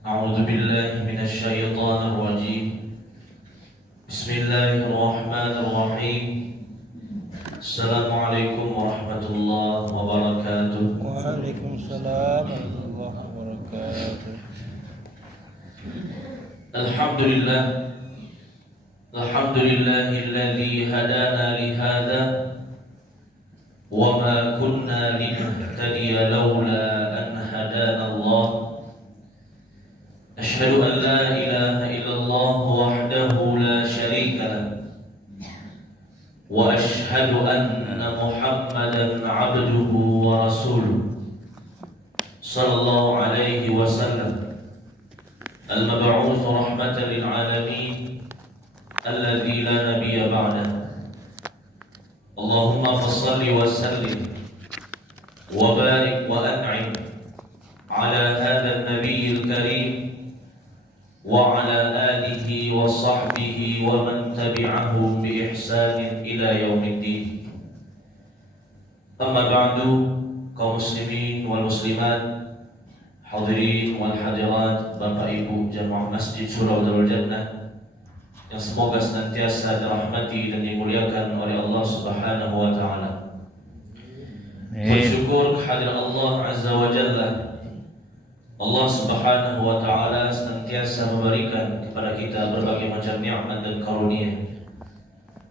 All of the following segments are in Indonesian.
أعوذ بالله من الشيطان الرجيم. بسم الله الرحمن الرحيم. السلام عليكم ورحمة الله وبركاته. وعليكم السلام ورحمة الله وبركاته. الحمد لله الذي هدانا لهذا وما كنا لنهتدي لولا أن هدانا الله. أشهد أن لا إله إلا الله وحده لا شريك له، وأشهد أن محمدا عبده ورسوله صلى الله عليه وسلم، المبعوث رحمة للعالمين الذي لا نبي بعده. اللهم فصل وسلم وبارك وأنعم على هذا النبي الكريم وعلى آله وصحبه ومن تبعهم بإحسان إلى يوم الدين. أما بعد، kaum muslimin wal muslimat, hadirin wal hadirat, Bapak Ibu jamaah Masjid Surau Darul Jannah yang semoga senantiasa dirahmati dan dimuliakan oleh Allah Subhanahu wa taala. Bersyukur kehadirat Allah Azza wa Jalla. Allah Subhanahu wa taala senantiasa memberikan kepada kita berbagai macam nikmat dan karunia,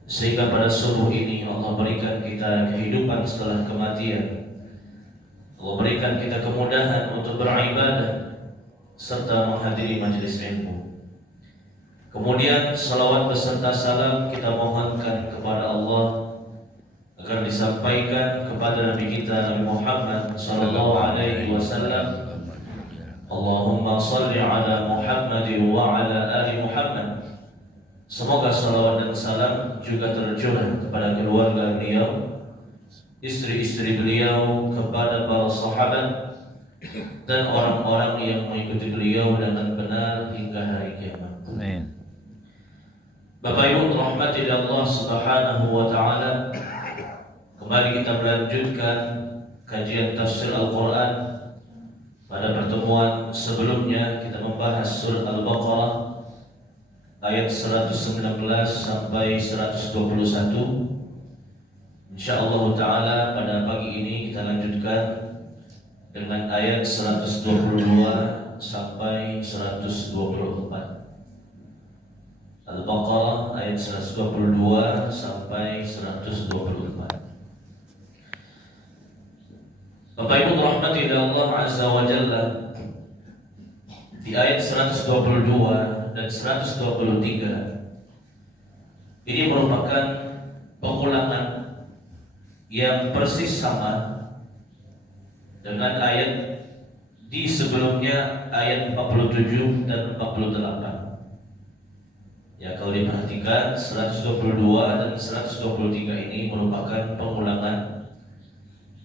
sehingga pada subuh ini Allah berikan kita kehidupan setelah kematian. Allah berikan kita kemudahan untuk beribadah serta menghadiri majelis ilmu. Kemudian salawat beserta salam kita mohonkan kepada Allah agar disampaikan kepada Nabi kita Nabi Muhammad sallallahu alaihi wasallam. Allahumma salli ala Muhammad wa ala ali Muhammad. Semoga salawat dan salam juga tercurah kepada keluarga beliau, istri-istri beliau, kepada para sahabat dan orang-orang yang mengikuti beliau dengan benar hingga hari kiamat. Amin. Bapak Ibu rahmati Allah Subhanahu wa taala, kembali kita melanjutkan kajian tafsir Al-Qur'an. Pada pertemuan sebelumnya kita membahas surah Al-Baqarah ayat 119 sampai 121. Insyaallah taala pada pagi ini kita lanjutkan dengan ayat 122 sampai 124. Al-Baqarah ayat 122 sampai 124. Bapak Ibu rahmati Allah Azza wa Jalla, di ayat 122 dan 123 ini merupakan pengulangan yang persis sama dengan ayat di sebelumnya, ayat 47 dan 48. Ya, kalau diperhatikan 122 dan 123 ini merupakan pengulangan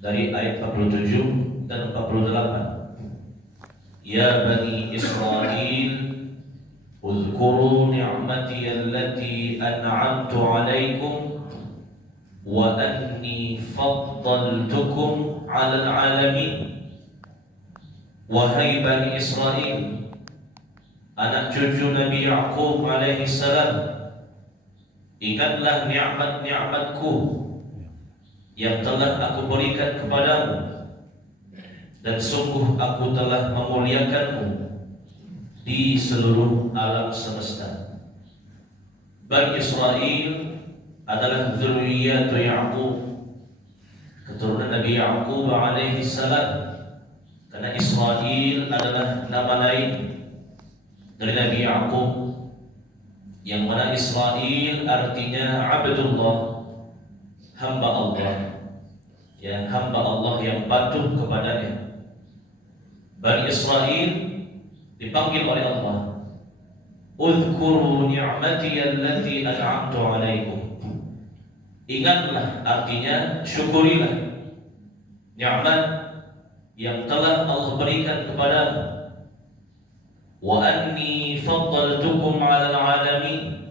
dari ayat 47 dan 48. Ya Bani Israel, uzkuru ni'mati allati an'amtu alaikum wa anni faddaltukum 'alal 'alamin. Wahai Bani Israel, anak cucu Nabi Ya'qub alaihi salam, ingatlah nikmat-nikmatku yang telah aku berikan kepadamu, dan sungguh aku telah memuliakanmu di seluruh alam semesta. Bani Israel adalah dzurriyyatu Ya'qub, keturunan Nabi Ya'qub alaihi salam, karena Israel adalah nama lain dari Nabi Ya'qub, yang mana Israel artinya Abdullah, hamba Allah, ya, hamba Allah yang patuh kepadanya. Bani Israel dipanggil oleh Allah, uzkuru ni'mati allati an'amtu alaikum. Ingatlah, artinya syukurilah nikmat yang telah Allah berikan kepadamu. Wa anni faddaltukum 'alal 'alamin,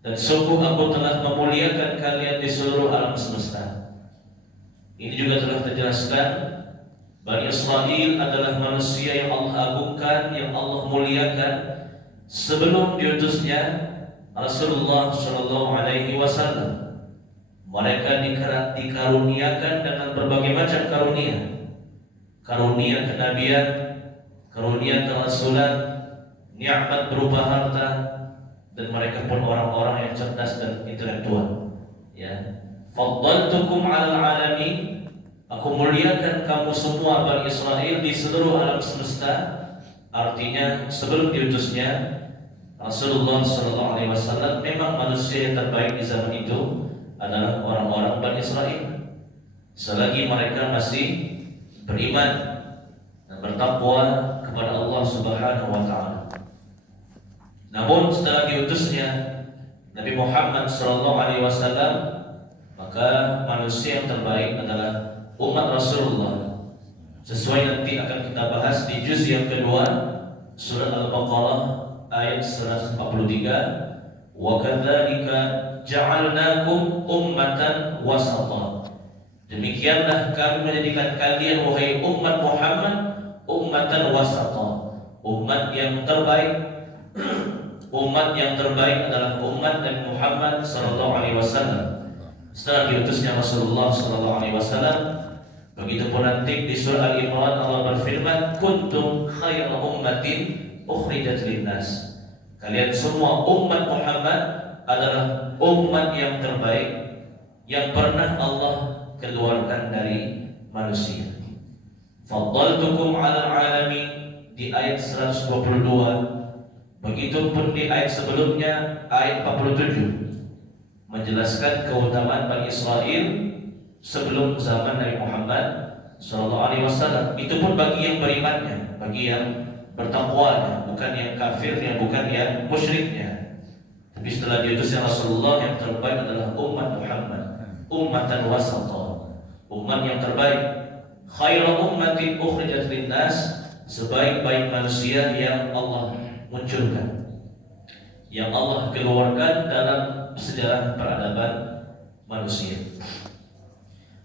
dan sungguh aku telah memuliakan kalian di seluruh alam semesta. Ini juga telah terjelaskan Bani Israel adalah manusia yang Allah agungkan, yang Allah muliakan sebelum diutusnya Rasulullah Shallallahu Alaihi Wasallam. Mereka dikaruniakan dengan berbagai macam karunia, karunia kenabian, karunia kerasulan, nikmat berupa harta, dan mereka pun orang-orang yang cerdas dan intelektual. Ya, faddaltukum 'alal 'alamin. Aku muliakan kamu semua Bani Israel di seluruh alam semesta. Artinya sebelum diutusnya Rasulullah Sallallahu Alaihi Wasallam, memang manusia yang terbaik di zaman itu adalah orang-orang Bani Israel. Selagi mereka masih beriman dan bertakwa kepada Allah Subhanahu Wa Taala. Namun setelah diutusnya Nabi Muhammad Sallallahu Alaihi Wasallam, maka manusia yang terbaik adalah umat Rasulullah. Sesuai nanti akan kita bahas di juz yang kedua surat Al-Baqarah ayat 143. Wa kadzalika ja'alnakum ummatan wasata. Demikianlah kami menjadikan kalian wahai umat Muhammad ummatan wasata, umat yang terbaik. Umat yang terbaik adalah umat Nabi Muhammad sallallahu alaihi wasallam. Setelah diutusnya Rasulullah sallallahu alaihi wasallam, begitupun nanti di surah Al-Imran Allah berfirman, kuntum khayra ummatin ukhrijat linnas. Kalian semua umat Muhammad adalah umat yang terbaik yang pernah Allah keluarkan dari manusia. Faddaltukum 'alal 'alamin di ayat 122. Begitupun di ayat sebelumnya ayat 47 menjelaskan keutamaan Bani Israel sebelum zaman Nabi Muhammad SAW. Itu pun bagi yang berimannya, bagi yang bertakwanya, bukan yang kafirnya, bukan yang musyriknya. Tapi setelah diutusnya Rasulullah, yang terbaik adalah umat Muhammad, ummatan wasata, umat yang terbaik. Khairu ummatin ukhrijat linnas, sebaik-baik manusia yang Allah munculkan, yang Allah keluarkan dalam sejarah peradaban manusia.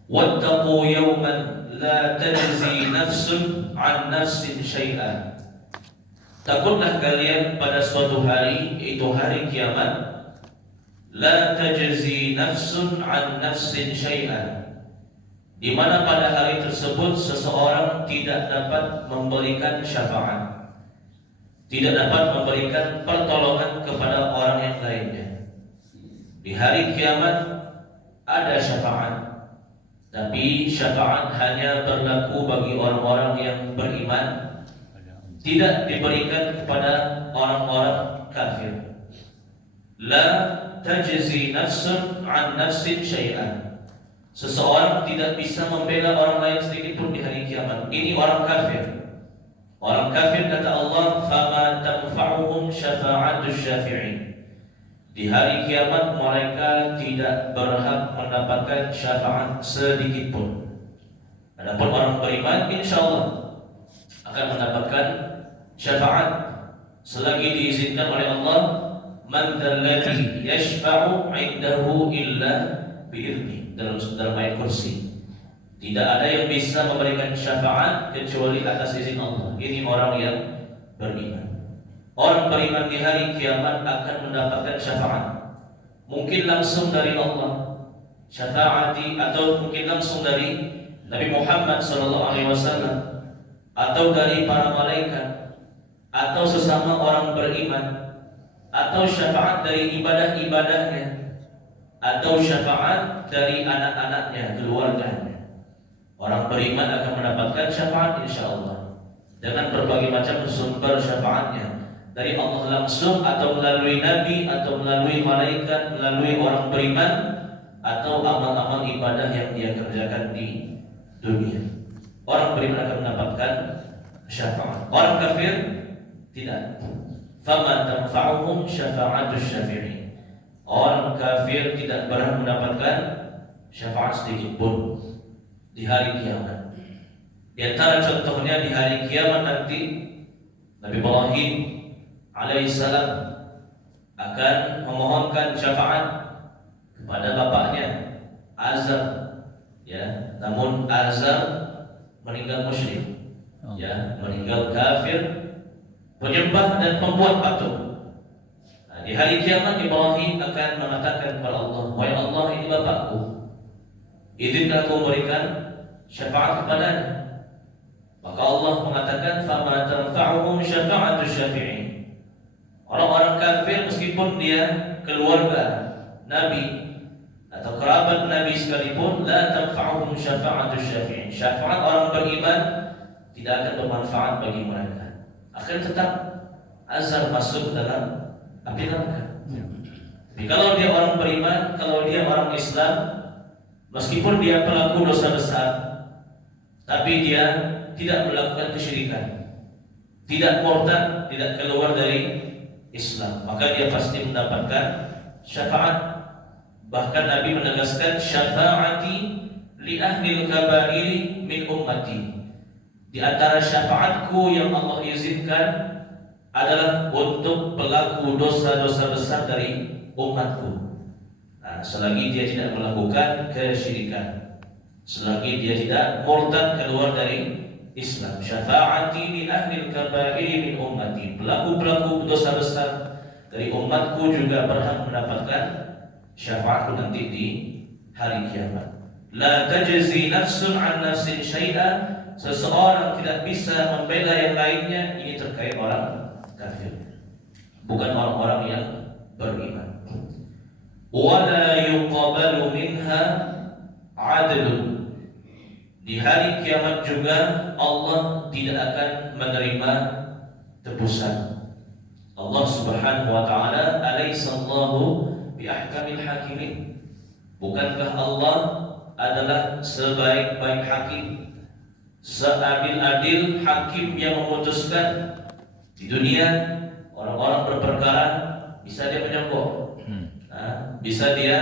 Wattaqu yawman la tajzi nafsun an nafsin syai'an. Takutlah kalian pada suatu hari, yaitu hari kiamat. La tajzi nafsun an nafsin syai'an, di mana pada hari tersebut seseorang tidak dapat memberikan syafaat, tidak dapat memberikan pertolongan kepada orang yang lainnya. Di hari kiamat ada syafaat, tapi syafaat hanya berlaku bagi orang-orang yang beriman, tidak diberikan kepada orang-orang kafir. La tajzi nafsun an nafsin syai'an. Seseorang tidak bisa membela orang lain sedikit pun di hari kiamat. Ini orang kafir. Orang kafir, kata Allah, fama tanfa'uhum syafa'atus syafi'in. Di hari kiamat mereka tidak berhak mendapatkan syafaat sedikit pun. Adapun orang beriman insyaallah akan mendapatkan syafaat selagi diizinkan oleh Allah. Man dzalladzi yashfa'u 'indahu illa bi'idznih, dalam ayat kursi. Tidak ada yang bisa memberikan syafaat kecuali atas izin Allah. Ini orang yang beriman. Orang beriman di hari kiamat akan mendapatkan syafaat. Mungkin langsung dari Allah syafaati, atau mungkin langsung dari Nabi Muhammad SAW, atau dari para malaikat, atau sesama orang beriman, atau syafaat dari ibadah-ibadahnya, atau syafaat dari anak-anaknya, keluarganya. Orang beriman akan mendapatkan syafaat insyaallah dengan berbagai macam sumber syafaatnya, dari Allah langsung, atau melalui nabi, atau melalui malaikat, melalui orang beriman, atau amal-amal ibadah yang dia kerjakan di dunia. Orang beriman akan mendapatkan syafaat. Orang kafir tidak. Fama tanfa'uhum syafa'atus syafi'in. Orang kafir tidak berhak mendapatkan syafaat sedikit pun di hari kiamat. Di antara contohnya di hari kiamat nanti, Nabi Ibrahim alaihissalam akan memohonkan syafaat kepada bapaknya Azar, ya. Namun Azar meninggal musyrik, ya, meninggal kafir, penyembah dan pembuat patung. Nah, di hari kiamat Ibrahim akan mengatakan kepada Allah, wahai Allah, ini bapakku, izinkan aku memberikan syafaat kepadanya. Maka Allah mengatakan, fama tanfa'uhum syafa'atu syafi'in. Orang-orang kafir meskipun dia keluarga Nabi atau kerabat Nabi sekalipun, la tanfa'uhum syafa'atu syafi'in. Syafaat orang beriman tidak akan bermanfaat bagi mereka. Akan tetap azab masuk dalam api neraka. Tapi kalau dia orang beriman, kalau dia orang Islam, meskipun dia pelaku dosa besar, tapi dia tidak melakukan kesyirikan, tidak murtad, tidak keluar dari Islam, maka dia pasti mendapatkan syafaat. Bahkan Nabi menegaskan, syafaati li ahlil kabairi min ummati. Di antara syafaatku yang Allah izinkan adalah untuk pelaku dosa-dosa besar dari umatku. Nah, selagi dia tidak melakukan kesyirikan, selagi dia tidak murtad keluar dari Islam. Syafaati li ahlil kabairi min ummati. Pelaku-pelaku dosa besar dari umatku juga berhak mendapatkan syafaatku nanti di hari kiamat. La tajzi nafsun an nafsin syai'a. Seseorang tidak bisa membela yang lainnya. Ini terkait orang kafir, bukan orang-orang yang beriman. Wa la yuqbalu minha 'adlun. Di hari kiamat juga Allah tidak akan menerima tebusan. Allah Subhanahu wa taala, alaysallahu biahkamil hakimin. Bukankah Allah adalah sebaik-baik hakim, seadil-adil hakim yang memutuskan? Di dunia orang-orang berperkara, bisa dia menyogok, bisa dia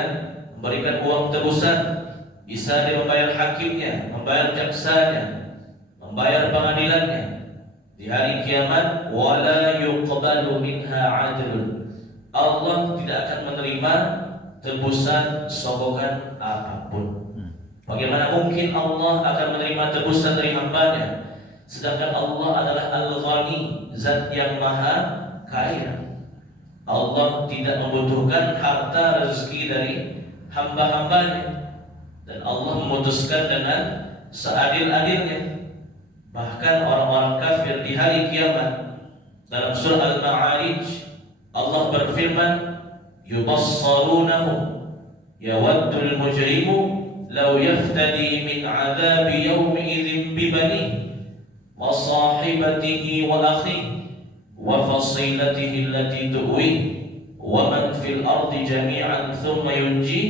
memberikan uang tebusan, bisa dia membayar hakimnya, membayar jaksanya, membayar pengadilannya. Di hari kiamat, wala yuqbalu minha 'adlun. Allah tidak akan menerima tebusan sogokan apapun. Bagaimana mungkin Allah akan menerima tebusan dari hambanya, sedangkan Allah adalah Al-Ghani, zat yang maha kaya. Allah tidak membutuhkan harta rezeki dari hamba-hambanya, dan Allah memutuskan dengan seadil-adilnya. Bahkan orang-orang kafir di hari kiamat, dalam surah Al-Ma'arij Allah berfirman, yubassarunahum yawaddul mujrimu law yaftadi min 'adzabi yawmi idzin bibanihi wa sahibatihi wa akhihi wa fasilatihi allati tu'wihi wa man fil ardi jami'an thumma yunji.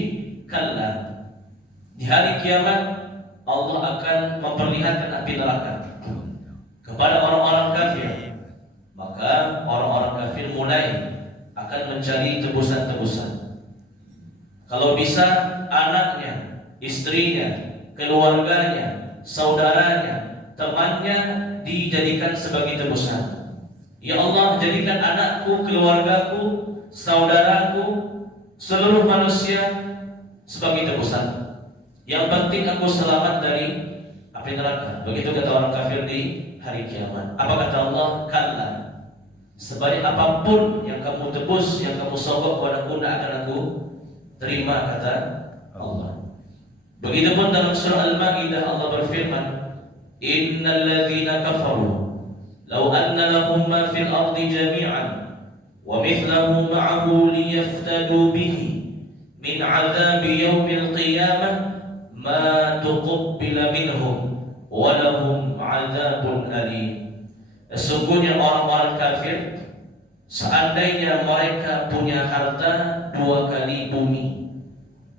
Kalla. Di hari kiamat Allah akan memperlihatkan api neraka kepada orang-orang kafir. Maka orang-orang kafir mulai akan mencari tebusan-tebusan. Kalau bisa anaknya, istrinya, keluarganya, saudaranya, temannya dijadikan sebagai tebusan. Ya Allah, jadikan anakku, keluargaku, saudaraku, seluruh manusia sebagai tebusan. Yang penting aku selamat dari api neraka. Begitu kata orang kafir di hari kiamat. Apa kata Allah? Kalla. Sebanyak apapun yang kamu tebus, yang kamu sogok padaku, tidak akan aku terima, kata Allah. Begitupun dalam surah Al-Maidah Allah berfirman, innal ladzina kafaru law anna lahum ma fil ardi jami'an wa mithluhu ma'ahu liyaftadu bihi min 'adzabi yaumil qiyamah ma tuqabbila minhum wa lahum 'adzabun alim. Sesungguhnya orang-orang kafir, seandainya mereka punya harta 2 kali bumi,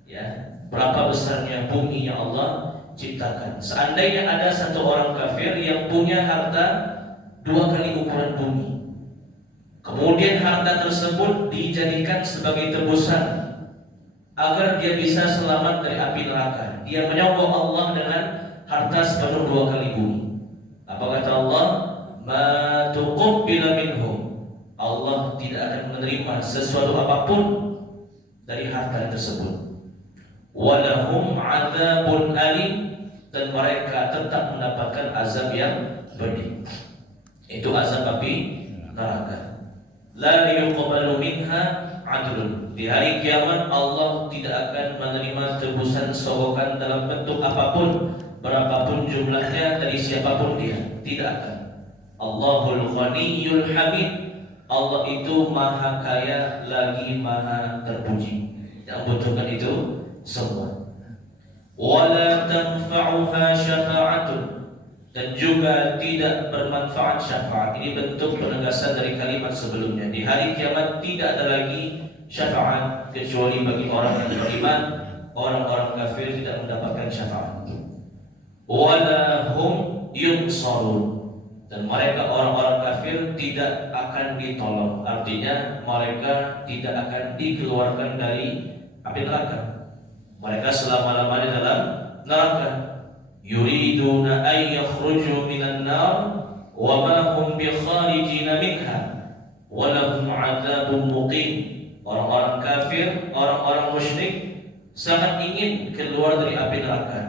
ya, berapa besarnya bumi yang Allah ciptakan. Seandainya ada satu orang kafir yang punya harta 2 kali ukuran bumi, kemudian harta tersebut dijadikan sebagai tebusan agar dia bisa selamat dari api neraka, dia menyogok Allah dengan harta sepenuh 2 kali bumi. Apa kata Allah? Ma tuqabbila minhum. Allah tidak akan menerima sesuatu apapun dari harta tersebut. Walahum 'adzabun alim. dan mereka tetap mendapatkan azab yang pedih. Itu azab api neraka. La yuqbalu minha adlun. Di hari kiamat Allah tidak akan menerima tebusan sogokan dalam bentuk apapun, berapapun jumlahnya, dari siapapun dia, tidak akan. Allahul Ghaniyyul Hamid. Allah itu maha kaya lagi maha terpuji. Yang butuhkan itu semua. Wala tanfa'uha syafa'atun, dan juga tidak bermanfaat syafaat. Ini bentuk penegasan dari kalimat sebelumnya. Di hari kiamat tidak ada lagi syafaat kecuali bagi orang yang beriman. Orang-orang kafir tidak mendapatkan syafaat. Wala hum yunsarun, dan mereka orang-orang kafir tidak akan ditolong. Artinya mereka tidak akan dikeluarkan dari api neraka. Mereka selama-lamanya dalam neraka. Yuriduna ay yakhruju minan nar wa ma hum bikharijina minha wa lahum 'adzabun muqim. Orang-orang kafir, orang-orang musyrik sangat ingin keluar dari api neraka,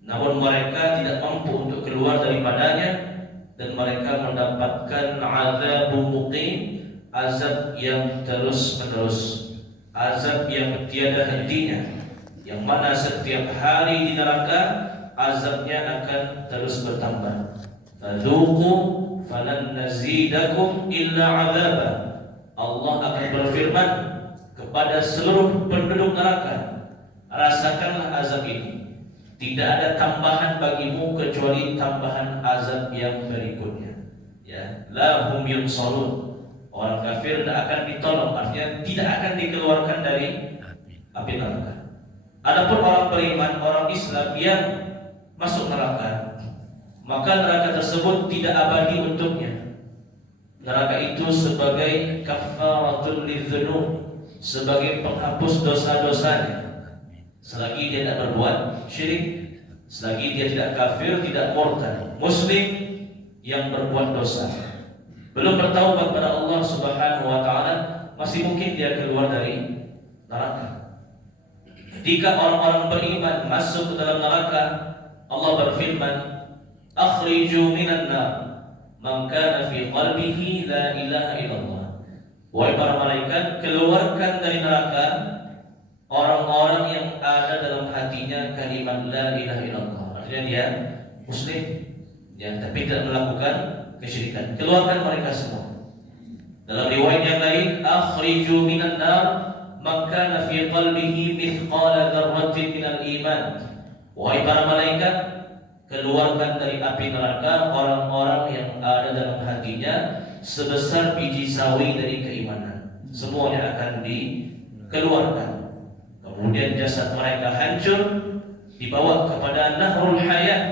namun mereka tidak mampu untuk keluar daripadanya, dan mereka mendapatkan 'adzabun muqim, azab yang terus-menerus, azab yang tiada hentinya, yang mana setiap hari di neraka azabnya akan terus bertambah. Fadzuqu falan nazidakum illa 'adzaba. Allah akan berfirman kepada seluruh penduduk neraka, rasakanlah azab ini. Tidak ada tambahan bagimu kecuali tambahan azab yang berikutnya. Ya, la hum yunsarun. Orang kafir tidak akan ditolong, artinya tidak akan dikeluarkan dari api neraka. Adapun orang beriman, orang Islam yang masuk neraka, maka neraka tersebut tidak abadi untuknya. Neraka itu sebagai kafaratul lidzunub, sebagai penghapus dosa-dosanya. Selagi dia tidak berbuat syirik, selagi dia tidak kafir, tidak murtad, muslim yang berbuat dosa, belum bertaubat pada Allah Subhanahu wa taala, masih mungkin dia keluar dari neraka. Ketika orang-orang beriman masuk ke dalam neraka, Allah berfirman, akhriju minan nar man kana fi qalbihi la ilaha illallah. Wahai para malaikat, keluarkan dari neraka orang-orang yang ada dalam hatinya kalimat la ilaha illallah. Artinya dia muslim, ya, tapi tidak melakukan kesyirikan. Keluarkan mereka semua. Dalam riwayat yang lain, akhriju minan nar man kana fi qalbihi mithqala dzarratin minal iman. Wahai para malaikat, keluarkan dari api neraka orang-orang yang ada dalam hatinya sebesar biji sawi dari keimanan. Semuanya akan dikeluarkan. Kemudian jasad mereka hancur, dibawa kepada Nahrul Hayat,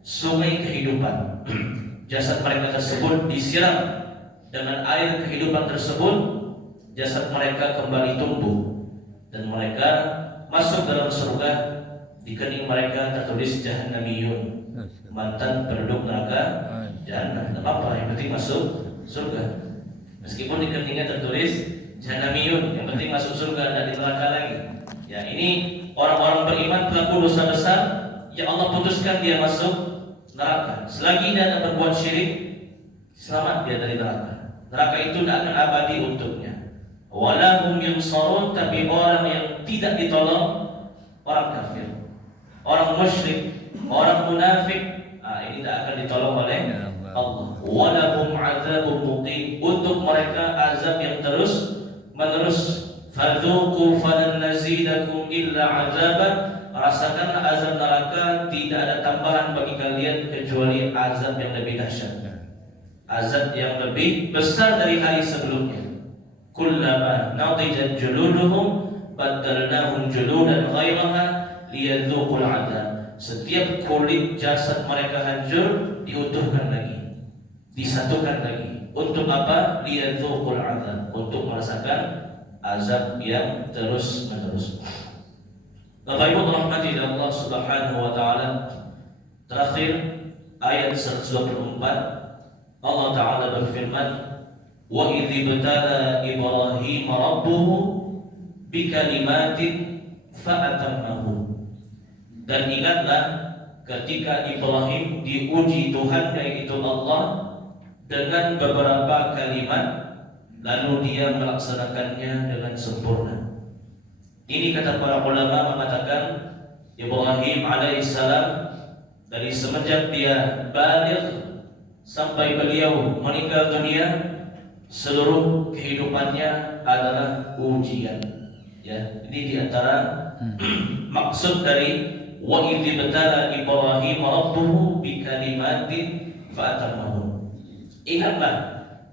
sungai kehidupan. Jasad mereka tersebut disiram dengan air kehidupan tersebut, jasad mereka kembali tumbuh, dan mereka masuk dalam surga. Di kening mereka tertulis Jahannamiyun, mantan penduduk neraka Jahannam. Tidak apa-apa, yang penting masuk surga. Meskipun di keningnya tertulis Jahannamiyun, yang penting masuk surga, tidak di neraka lagi. Ya, ini orang-orang beriman pelaku dosa besar, ya Allah putuskan dia masuk neraka. Selagi dia tidak berbuat syirik, selamat dia dari neraka. Neraka itu tidak akan abadi untuknya. Walahum yunsarun, tapi orang yang tidak ditolong orang kafir, orang musyrik, orang munafik, ini tidak akan ditolong oleh Allah. Walahum azabun muqim, untuk mereka azab yang terus menerus. Fadzuqu falan nazidakum illa azaba, rasakanlah azab neraka, tidak ada tambahan bagi kalian kecuali azab yang lebih dahsyat, azab yang lebih besar dari hari sebelumnya. Kullama nadijat juluduhum baddalnahum juludan ghairaha liyadzuqul azab. Setiap kulit jasad mereka hancur, diutuhkan lagi, disatukan lagi. Untuk apa? Liyadzuqul azab, untuk merasakan azab yang terus menerus. Bapak Ibu rahmati Allah Subhanahu wa taala, terakhir ayat 124 Allah taala berfirman, wa idz ibtala Ibrahim rabbuhu bikalimatin fa'atammahu. Dan ingatlah ketika Ibrahim diuji Tuhan yaitu Allah dengan beberapa kalimat, lalu dia melaksanakannya dengan sempurna. Ini kata para ulama mengatakan Ibrahim alaihissalam dari semenjak dia baligh sampai beliau meninggal dunia, seluruh kehidupannya adalah ujian. Ya, ini diantara maksud dari wa idh batala Ibrahim rabbuhu bikalimatin fa'atamahun. Ingatlah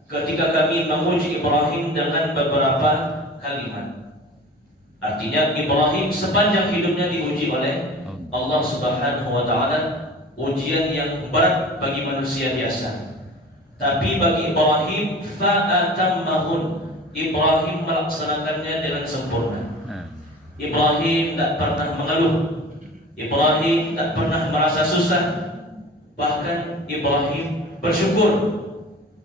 ketika kami menguji Ibrahim dengan beberapa kalimat. Artinya Ibrahim sepanjang hidupnya diuji oleh Allah Subhanahu wa taala, ujian yang berat bagi manusia biasa. Tapi bagi Ibrahim fa'atamahun, Ibrahim melaksanakannya dengan sempurna. Ibrahim tak pernah mengeluh, Ibrahim tak pernah merasa susah. Bahkan Ibrahim bersyukur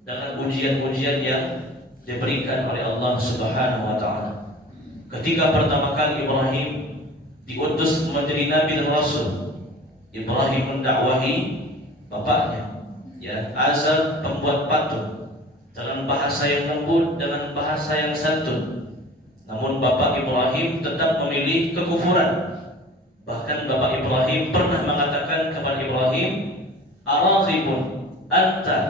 dengan ujian-ujian yang diberikan oleh Allah Subhanahu wa taala. Ketika pertama kali Ibrahim diutus menjadi nabi dan rasul, Ibrahim mendakwahi bapaknya, ya, Azar pembuat patung, dengan bahasa yang lembut, dengan bahasa yang santun. Namun bapak Ibrahim tetap memilih kekufuran. Bahkan bapak Ibrahim pernah mengatakan kepada Ibrahim, "Araghibun anta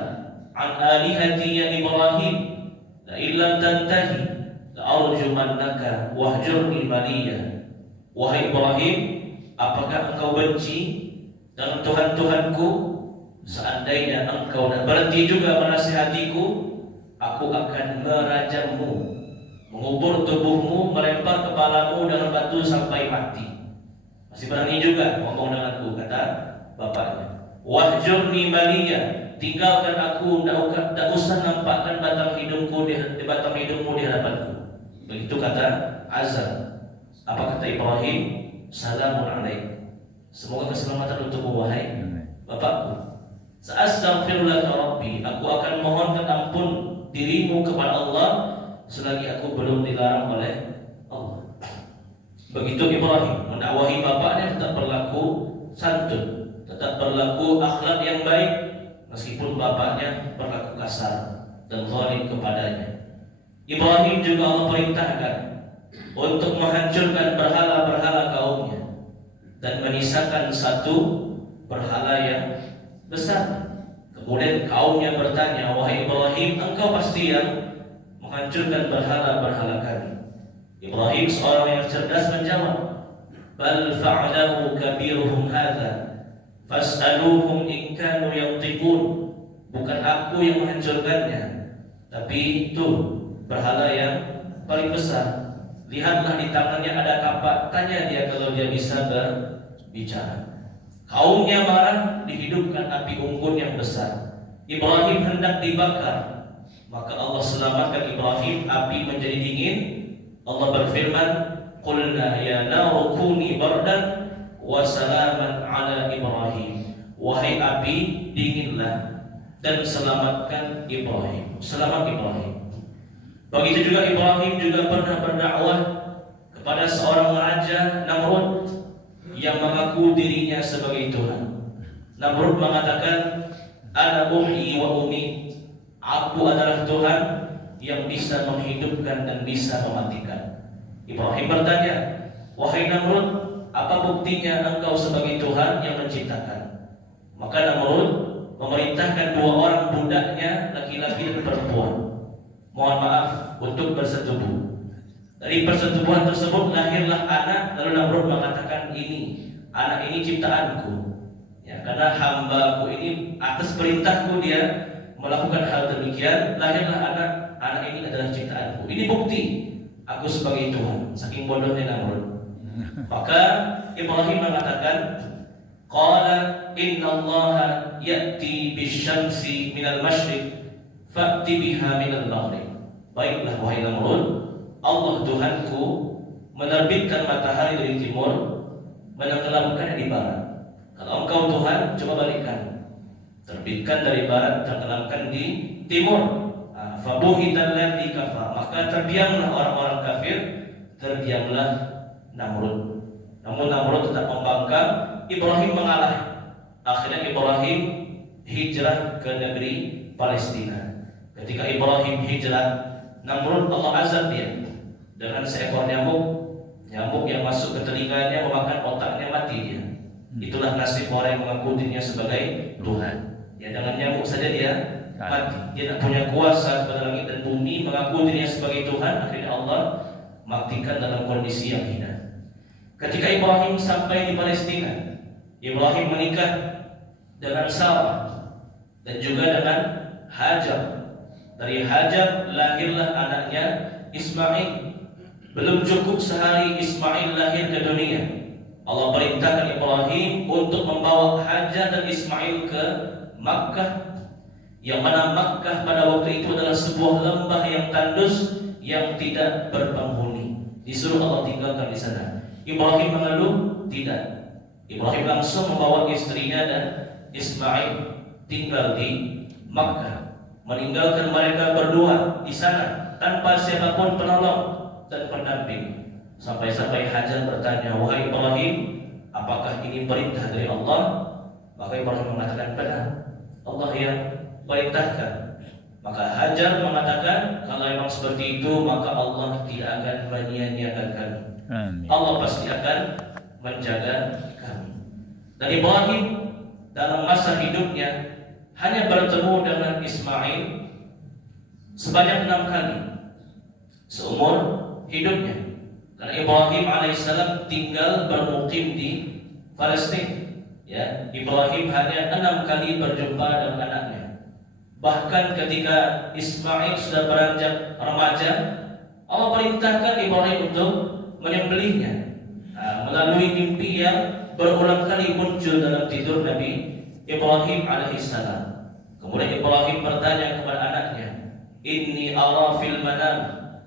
an alihati ya Ibrahim, la illam tantahi la arjumannaka wahjurni maliya." Wahai Ibrahim, apakah engkau benci dengan Tuhan-Tuhanku? Seandainya engkau dan berhenti juga menasihatiku, aku akan merajammu, mengubur tubuhmu, melempar kepalamu dengan batu sampai mati. Masih berani juga ngomong denganku, kata bapaknya. Wahjurni maliya, tinggalkan aku, tidak usah nampakkan batang hidungmu di hadapanku. Begitu kata Azar. Apa kata Ibrahim? Salamun alaik, semoga keselamatan untukmu wahai bapakku. Sa'astaghfirulaka rabbi, aku akan mohonkan ampun dirimu kepada Allah selagi aku belum dilarang oleh Allah. Begitu Ibrahim mendakwahi bapaknya, tetap berlaku santun, tetap berlaku akhlak yang baik, meskipun bapaknya berlaku kasar dan zalim kepadanya. Ibrahim juga Allah perintahkan untuk menghancurkan berhala-berhala kaumnya dan menyisakan satu berhala yang besar. Kemudian kaumnya bertanya, "Wahai Ibrahim, engkau pasti yang menghancurkan berhala-berhala kami?" Ibrahim seorang yang cerdas menjawab, "Bal fa'alahu kabiruhum hadza fas'aluhum in kanu yantiqun." Bukan aku yang menghancurkannya, tapi itu berhala yang paling besar. Lihatlah di tangannya ada kapak, tanya dia kalau dia bisa berbicara. Kaumnya marah, dihidupkan api unggun yang besar. Ibrahim hendak dibakar, maka Allah selamatkan Ibrahim, api menjadi dingin. Allah berfirman, "Qulna ya naru kuni bardan wa salaman ala Ibrahim." Wahai api, dinginlah dan selamatkan Ibrahim. Selamat Ibrahim. Begitu juga Ibrahim juga pernah berdakwah kepada seorang raja Namrud yang mengaku dirinya sebagai Tuhan. Namrud mengatakan, "Ana uhyi wa umit." Aku adalah Tuhan yang bisa menghidupkan dan bisa mematikan. Ibrahim bertanya, "Wahai Namrud, apa buktinya engkau sebagai Tuhan yang menciptakan?" Maka Namrud memerintahkan dua orang budaknya, laki-laki dan perempuan, mohon maaf, untuk bersetubuh. Dari persetubuhan tersebut lahirlah anak. Lalu Namrud mengatakan, anak ini ciptaanku, ya, karena hambaku ini atas perintahku dia melakukan hal demikian. Lahirlah anak ini adalah ciptaanku. Ini bukti aku sebagai Tuhan. Saking bodohnya Namrud. Maka Ibrahim mengatakan, qala innallaha ya'ti bisyamsi minal masyriq fa'ti biha minal maghrib. Baiklah wahai Namrud, Allah Tuhanku menerbitkan matahari dari timur, menenggelamkannya di barat. Kalau engkau Tuhan, coba balikkan, terbitkan dari barat, tenggelamkan di timur. Fabuhital ladzi kafar, maka terdiamlah orang-orang kafir, terdiamlah Namrud. Namun Namrud tetap membangkang. Ibrahim mengalah. akhirnya Ibrahim hijrah ke negeri Palestina. Ketika Ibrahim hijrah, Namrud Allah azab dia dengan seekor nyamuk yang masuk ke telinganya, memakan otaknya, mati dia. Itulah nasib orang yang mengaku dirinya sebagai Tuhan. Ya, dengan nyamuk saja dia mati. Dia tak punya kuasa kepada langit dan bumi, mengaku dirinya sebagai Tuhan. Akhirnya Allah matikan dalam kondisi yang hina. Ketika Ibrahim sampai di Palestina, Ibrahim menikah dengan Sarah dan juga dengan Hajar. Dari Hajar lahirlah anaknya Ismail. Belum cukup sehari Ismail lahir ke dunia, Allah perintahkan Ibrahim untuk membawa Hajar dan Ismail ke Makkah, yang mana Makkah pada waktu itu adalah sebuah lembah yang tandus yang tidak berpenghuni. Disuruh Allah tinggalkan di sana. Ibrahim mengeluh, tidak. Ibrahim langsung membawa istrinya dan Ismail tinggal di Makkah, meninggalkan mereka berdua di sana tanpa siapapun penolong dan pendamping. Sampai-sampai Hajar bertanya, wahai Ibrahim, apakah ini perintah dari Allah? Maka Ibrahim mengatakan, benar, Allah yang perintahkan. Maka Hajar mengatakan, kalau memang seperti itu, maka Allah tidak akan menyia-nyiakan kami. Allah pasti akan menjaga kami. Dan Ibrahim dalam masa hidupnya hanya bertemu dengan Ismail sebanyak 6 kali seumur hidupnya. Karena Ibrahim alaihissalam tinggal bermukim di Palestina. Ya, Ibrahim hanya 6 kali berjumpa dengan anaknya. Bahkan ketika Ismail sudah beranjak remaja, Allah perintahkan Ibrahim untuk menyembelihnya melalui mimpi yang berulang kali muncul dalam tidur Nabi Ibrahim alaihissalam. Kemudian Ibrahim bertanya kepada anaknya, Inni ara fil manam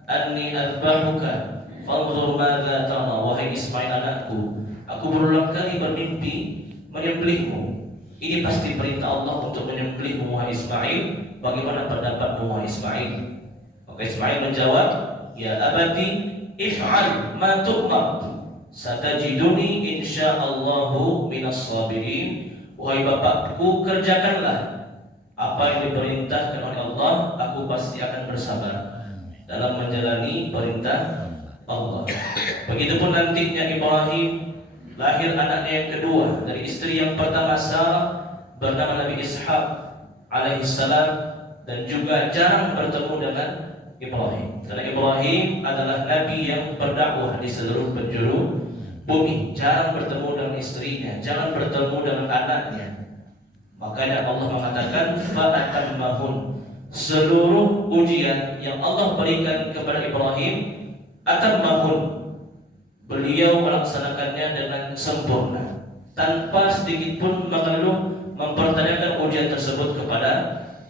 anni azbahuka fanzur madza tara. Wahai Ismail anakku, aku berulang kali bermimpi menyembelihmu. Ini pasti perintah Allah untuk menyembelihmu wahai Ismail. Bagaimana pendapatmu wahai Ismail? Maka Ismail menjawab, Ya abati if'al ma tu'mar satajiduni insyaallahu minas sabirin. Wahai bapakku, kerjakanlah apa yang diperintahkan oleh Allah, aku pasti akan bersabar dalam menjalani perintah Allah. Begitupun nantinya Ibrahim lahir anaknya yang kedua dari istri yang pertama Sarah bernama Nabi Ishaq alaihissalam, dan juga jarang bertemu dengan Ibrahim. Karena Ibrahim adalah nabi yang berdakwah di seluruh penjuru bumi, jarang bertemu dengan istrinya, jarang bertemu dengan anaknya. Makanya Allah mengatakan fa'atammahun, seluruh ujian yang Allah berikan kepada Ibrahim atammahun, beliau melaksanakannya dengan sempurna tanpa sedikit pun mengeluh, mempertanyakan ujian tersebut kepada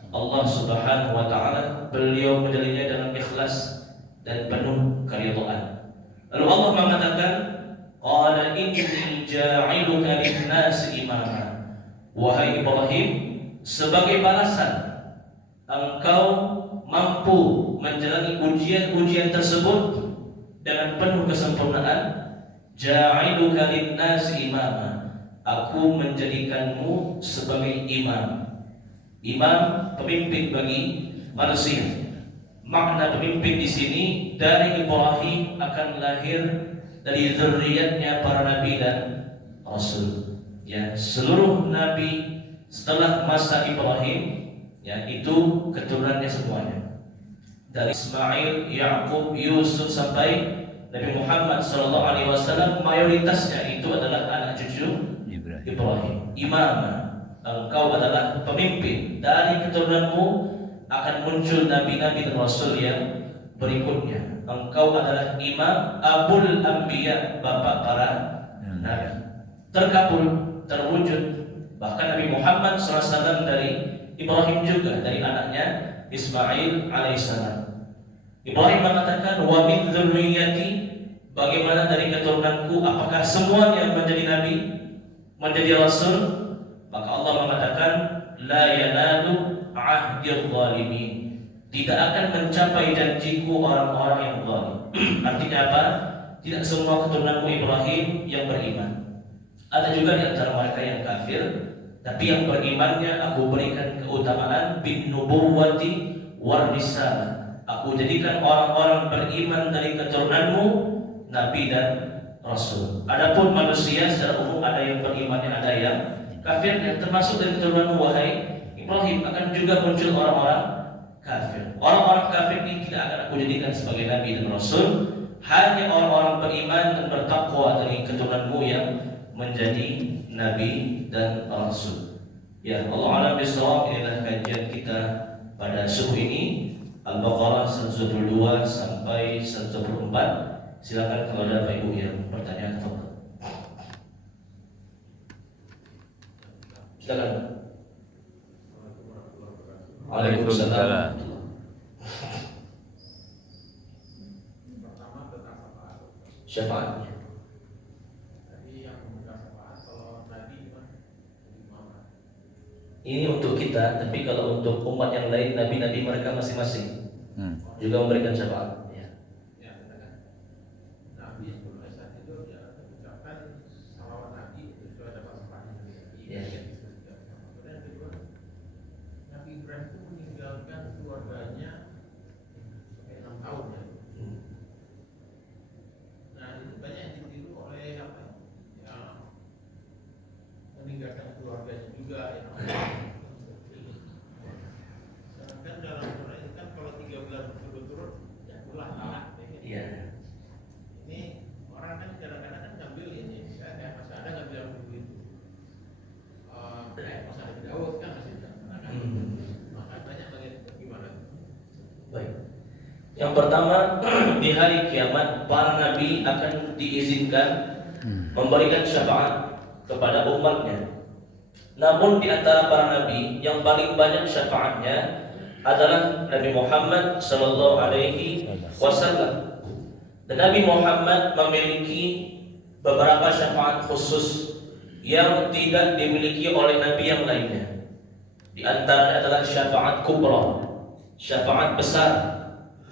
Allah Subhanahu wa taala. Beliau menjalannya dengan ikhlas dan penuh keridhaan. Lalu Allah mengatakan, qala inni ja'iluka lin-nasi imama. Wahai Ibrahim, sebagai balasan engkau mampu menjalani ujian-ujian tersebut dengan penuh kesempurnaan, ja'iluka lin-nasi imama, aku menjadikanmu sebagai imam. Imam, pemimpin bagi manusia. Makna pemimpin di sini, dari Ibrahim akan lahir dari zurriyatnya para nabi dan rasul. Ya, seluruh nabi setelah masa Ibrahim, ya, itu keturunannya semuanya. Dari Ismail, Yaqub, Yusuf sampai Nabi Muhammad SAW, mayoritasnya itu adalah anak cucu Ibrahim. Imam, engkau adalah pemimpin. Dari keturunanmu akan muncul nabi-nabi dan rasul yang berikutnya. Engkau adalah imam, abul anbiya, bapak para nabi. Terkabul, terwujud. Bahkan Nabi Muhammad SAW dari Ibrahim juga, dari anaknya Ismail alaihissalam. Ibrahim mengatakan, wa min dzurriyyati, bagaimana dari keturunanku, apakah semuanya menjadi nabi, menjadi rasul? Maka Allah mengatakan, la yanalu ahdil zalimin, tidak akan mencapai janjiku orang-orang yang zalim. Artinya apa? Tidak semua keturunanmu Ibrahim yang beriman. Ada juga di antara mereka yang kafir Tapi yang berimannya aku berikan keutamaan bin nubuwati war risalah. Aku jadikan orang-orang beriman dari keturunanmu nabi dan rasul. Adapun manusia secara umum ada yang berimannya, ada yang kafir, dan termasuk dari keturunanmu wahai Ibrahim akan juga muncul orang-orang kafir. Orang-orang kafir ini tidak akan aku jadikan sebagai nabi dan rasul. Hanya orang-orang beriman dan bertakwa dari keturunanmu yang menjadi nabi dan rasul. Ya, Allah alam bisawab. Inilah kajian kita pada subuh ini, Al-Baqarah 122 sampai 124. Silakan kalau ada Bapak Ibu yang bertanya. Silakan. Waalaikumsalam. Syafaatnya. Ini untuk kita, tapi kalau untuk umat yang lain, nabi-nabi mereka masing-masing juga memberikan syafaat. Nabi sebelum saat itu ya ucapkan salawat Nabi itu sudah dapat syafaatnya. Kemudian kedua, Nabi Ibrahim itu meninggalkan keluarganya sampai 6 tahun ya. Nah itu banyak yang ditiru oleh apa ya, meninggalkan keluarganya juga ya. Sedangkan dalam Quran itu kan kalau 3 bulan berturut-turut ya pulang anak. Iya. Ini orang kan kadang-kadang kan ngambil ini, saya masih ada ngambil yang begitu. Masih ada Daud kan masih ada. Maka banyak banget gimana? Baik. Yang pertama, di hari kiamat para nabi akan diizinkan memberikan syafaat kepada umatnya. Namun di antara para nabi yang paling banyak syafaatnya adalah Nabi Muhammad sallallahu alaihi wasallam. Dan Nabi Muhammad memiliki beberapa syafaat khusus yang tidak dimiliki oleh nabi yang lainnya. Di antaranya adalah syafaat kubra, syafaat besar.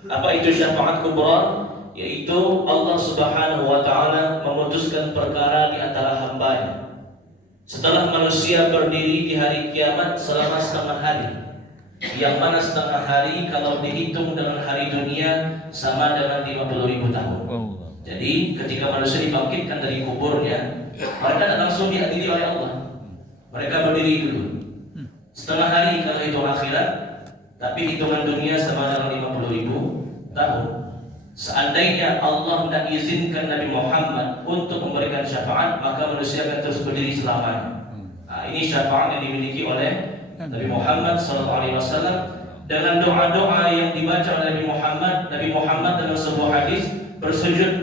Apa itu syafaat kubra? Yaitu Allah Subhanahu wa taala memutuskan perkara di antara hamba-Nya. Setelah manusia berdiri di hari kiamat selama setengah hari, yang mana setengah hari kalau dihitung dengan hari dunia sama dengan 50.000 tahun. Jadi ketika manusia dibangkitkan dari kuburnya, mereka tidak langsung diadili oleh Allah. Mereka berdiri dulu setengah hari kalau hitung akhirat, tapi hitungan dunia sama dengan 50.000 tahun. Seandainya Allah tidak izinkan Nabi Muhammad untuk memberikan syafaat, maka manusia akan terus berdiri selamanya. Nah, ini syafaat yang dimiliki oleh Nabi Muhammad SAW dengan doa-doa yang dibaca oleh Nabi Muhammad. Nabi Muhammad dalam sebuah hadis bersujud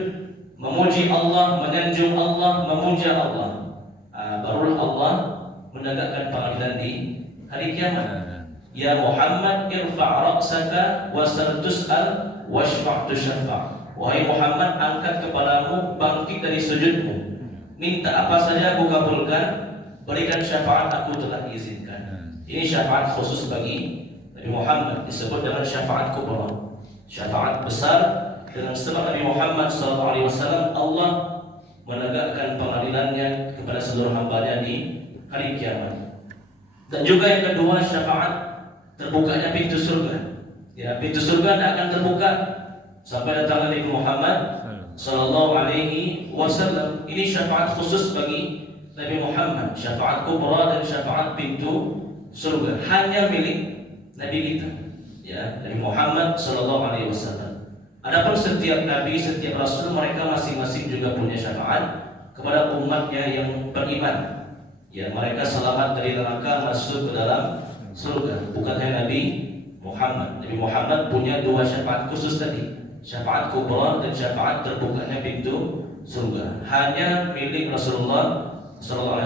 memuji Allah, menyanjung Allah, memuja Allah. Barulah Allah menegakkan pengadilan di hari kiamat. Ya Muhammad irfa' ra'saka wasal tus'al washfa' tushaffa'. Wahai Muhammad, angkat kepalamu, bangkit dari sujudmu, minta apa saja aku kabulkan, berikan syafaat, aku telah izinkan. Ini syafaat khusus bagi Nabi Muhammad, disebut dengan syafaat kubra, syafaat besar. Dengan setelah Nabi Muhammad SAW, Allah menegakkan pengadilannya kepada seluruh hamba-Nya di hari kiamat. Dan juga yang kedua, syafaat terbukanya pintu surga. Ya, pintu surga tidak akan terbuka sampai datang Nabi Muhammad sallallahu alaihi wasallam. Ini syafaat khusus bagi Nabi Muhammad, syafaat kubra dan syafaat pintu surga hanya milik Nabi kita, ya, Nabi Muhammad sallallahu alaihi wasallam. Adapun setiap nabi, setiap rasul, mereka masing-masing juga punya syafaat kepada umatnya yang beriman. Ya, mereka selamat dari neraka, masuk ke dalam surga. Bukan hanya Nabi Muhammad. Nabi Muhammad punya dua syafaat khusus tadi, syafaat kubra dan syafaat terbukanya pintu surga. Hanya milik Rasulullah SAW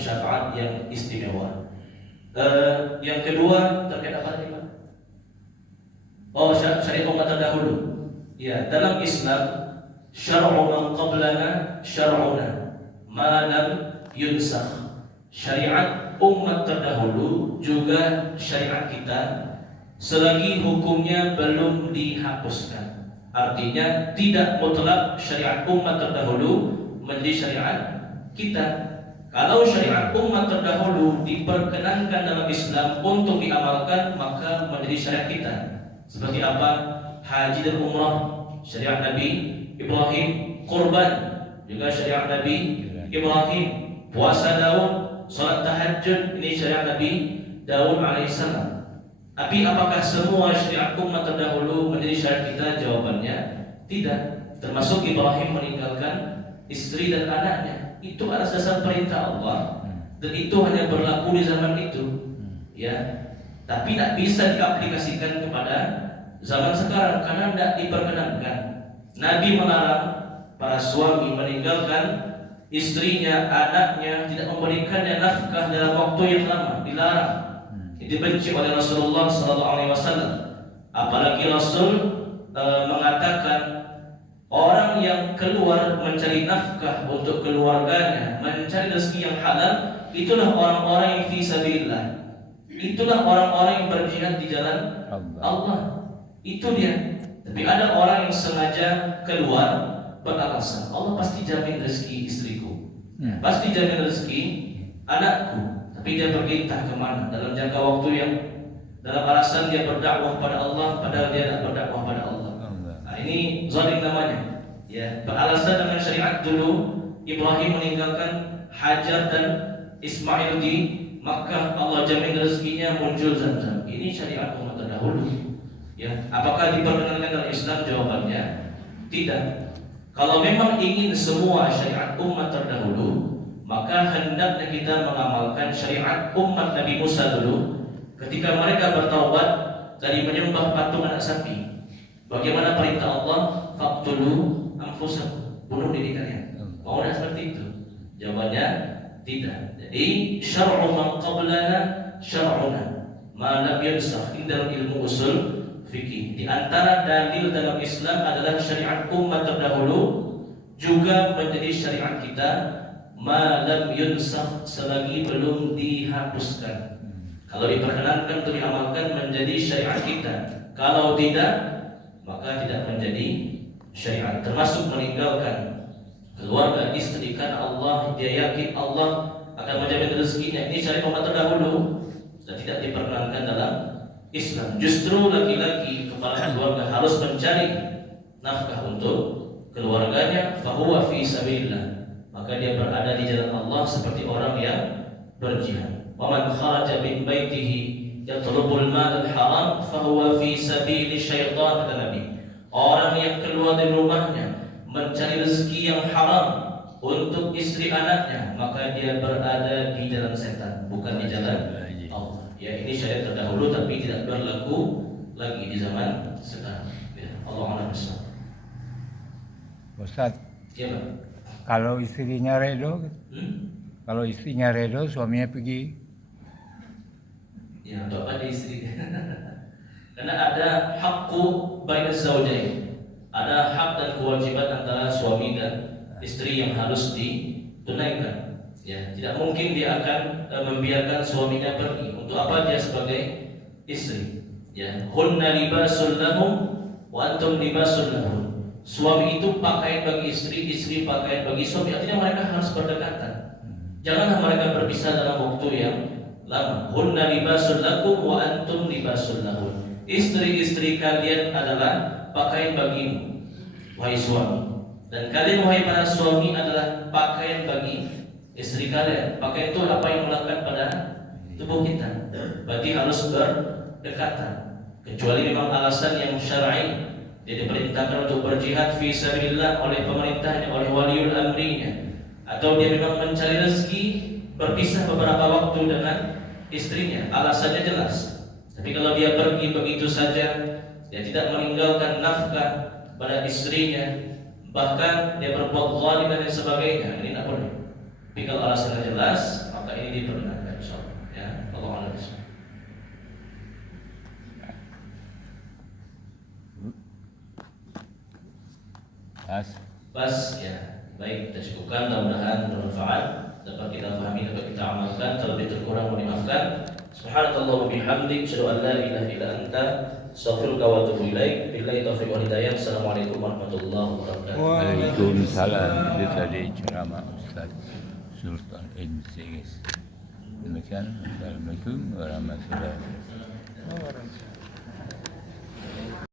syafaat yang istimewa. Yang kedua terkait apa tadi, Pak? Oh, syariat umat terdahulu. Ya, dalam Islam syar'u man qablana syar'una ma lam yunsakh. Syariat umat terdahulu juga syariat kita selagi hukumnya belum dihapuskan. Artinya tidak mutlak syariat umat terdahulu menjadi syariat kita. Kalau syariat umat terdahulu diperkenankan dalam Islam untuk diamalkan, maka menjadi syariat kita. Seperti apa? Haji dan umrah, syariat Nabi Ibrahim. Kurban, juga syariat Nabi Ibrahim. Puasa Daud, salat tahajud, ini syariat Nabi Daud alaihissalam. Tapi apakah semua syariat umat terdahulu menjadi syariat kita? Jawabannya tidak. Termasuk Ibrahim meninggalkan istri dan anaknya. Itu atas dasar perintah Allah, dan itu hanya berlaku di zaman itu, ya. Tapi tidak bisa diaplikasikan kepada zaman sekarang karena tidak diperkenankan. Nabi melarang para suami meninggalkan istrinya, anaknya, tidak memberikannya nafkah dalam waktu yang lama, dilarang. Dibenci oleh Rasulullah SAW. Apalagi Rasul mengatakan orang yang keluar mencari nafkah untuk keluarganya, mencari rezeki yang halal, itulah orang-orang yang fi sabilillah. Itulah orang-orang yang berjihad di jalan Allah. Itu dia. Tapi ada orang yang sengaja keluar beralasan, Allah pasti jamin rezeki istriku, pasti jamin rezeki anakku. Tapi dia pergi entah kemana dalam jangka waktu yang dalam alasan dia berdakwah pada Allah, padahal dia tidak berdakwah pada Allah. Ini zalim namanya, ya. Beralasan dengan syariat dulu Ibrahim meninggalkan Hajar dan Ismail di Makkah, Allah jamin rezekinya, muncul Zamzam. Ini syariat umat terdahulu, ya. Apakah diperkenankan dalam Islam? Jawabannya tidak. Kalau memang ingin semua syariat umat terdahulu, maka hendaknya kita mengamalkan syariat umat Nabi Musa dulu ketika mereka bertaubat dari menyembah patung anak sapi. Bagaimana perintah Allah? Faqtulu anfusakum, bunuh diri kalian. Mau tidak seperti itu? Jawabannya tidak. Jadi syar'u man qablana syar'una ma lam yansakh dalam ilmu usul fikih. Di antara dalil dalam Islam adalah syariat umat terdahulu juga menjadi syariat kita ma lam yunsakh, selagi belum dihapuskan. Kalau diperkenankan untuk diamalkan menjadi syariat kita. Kalau tidak, maka tidak menjadi syariat. Termasuk meninggalkan keluarga, istri, karena Allah, dia yakin Allah akan menjamin rezekinya. Ini syariat umat terdahulu dan tidak diperkenankan dalam Islam. Justru laki-laki kepala keluarga harus mencari nafkah untuk keluarganya, fahuwa fi sabilillah, maka dia berada di jalan Allah seperti orang yang berjihad. Wa man kharaja min baitihi yatlubul mal al-haram fahuwa fi sabili syaitan, kata Nabi. Orang yang keluar dari rumahnya mencari rezeki yang haram untuk istri anaknya, maka dia berada di jalan setan, bukan di jalan Allah. Ya, ini syariat terdahulu tapi tidak berlaku lagi di zaman sekarang. Ya, Allah a'lam bishawab. Ustaz, Ya, Pak. kalau istrinya redo, kalau istrinya redo, suaminya pergi. Ya, untuk apa dia istri? Karena ada hakku baina zaujain. Ada hak dan kewajiban antara suami dan istri yang harus ditunaikan. Ya, tidak mungkin dia akan membiarkan suaminya pergi. Untuk apa dia sebagai istri? Ya, hunna libasul lahum wa antum libasul lahum. Suami itu pakaian bagi istri, istri pakaian bagi suami. Artinya mereka harus berdekatan. Janganlah mereka berpisah dalam waktu yang lama. Hunna libasul lakum wa antum libasul lahum. Istri-istri kalian adalah pakaian bagimu, wahai suami. Dan kalian, wahai para suami, adalah pakaian bagi istri kalian. Pakaian itu apa yang melekat pada tubuh kita. Berarti harus berdekatan. Kecuali memang alasan yang syar'i. Dia diperintahkan untuk berjihad fi sabilillah oleh pemerintahnya, oleh waliul amrinya, atau dia memang mencari rezeki berpisah beberapa waktu dengan istrinya, alasannya jelas. Tapi kalau dia pergi begitu saja, dia tidak meninggalkan nafkah pada istrinya, bahkan dia berbuat zalim dan sebagainya, ini tidak boleh. Tapi kalau alasannya jelas, maka ini diperkenankan, insyaallah. Ya, Allah a'lam. Bas, ya. Baik, kita cukupkan, mudah-mudahan bermanfaat, dapat kita pahami, dapat kita amalkan. Terlebih terkurang mohon dimaafkan. Subhanallahi wa bihamdik, asyhadu an la ilaha illa anta, astaghfiruka wa atubu ilaik. Billahi taufiq wal hidayah. Assalamualaikum warahmatullahi wabarakatuh. Waalaikumsalam. Itu tadi ceramah Ustaz Sultan NCS. Demikian, Assalamualaikum warahmatullahi wabarakatuh.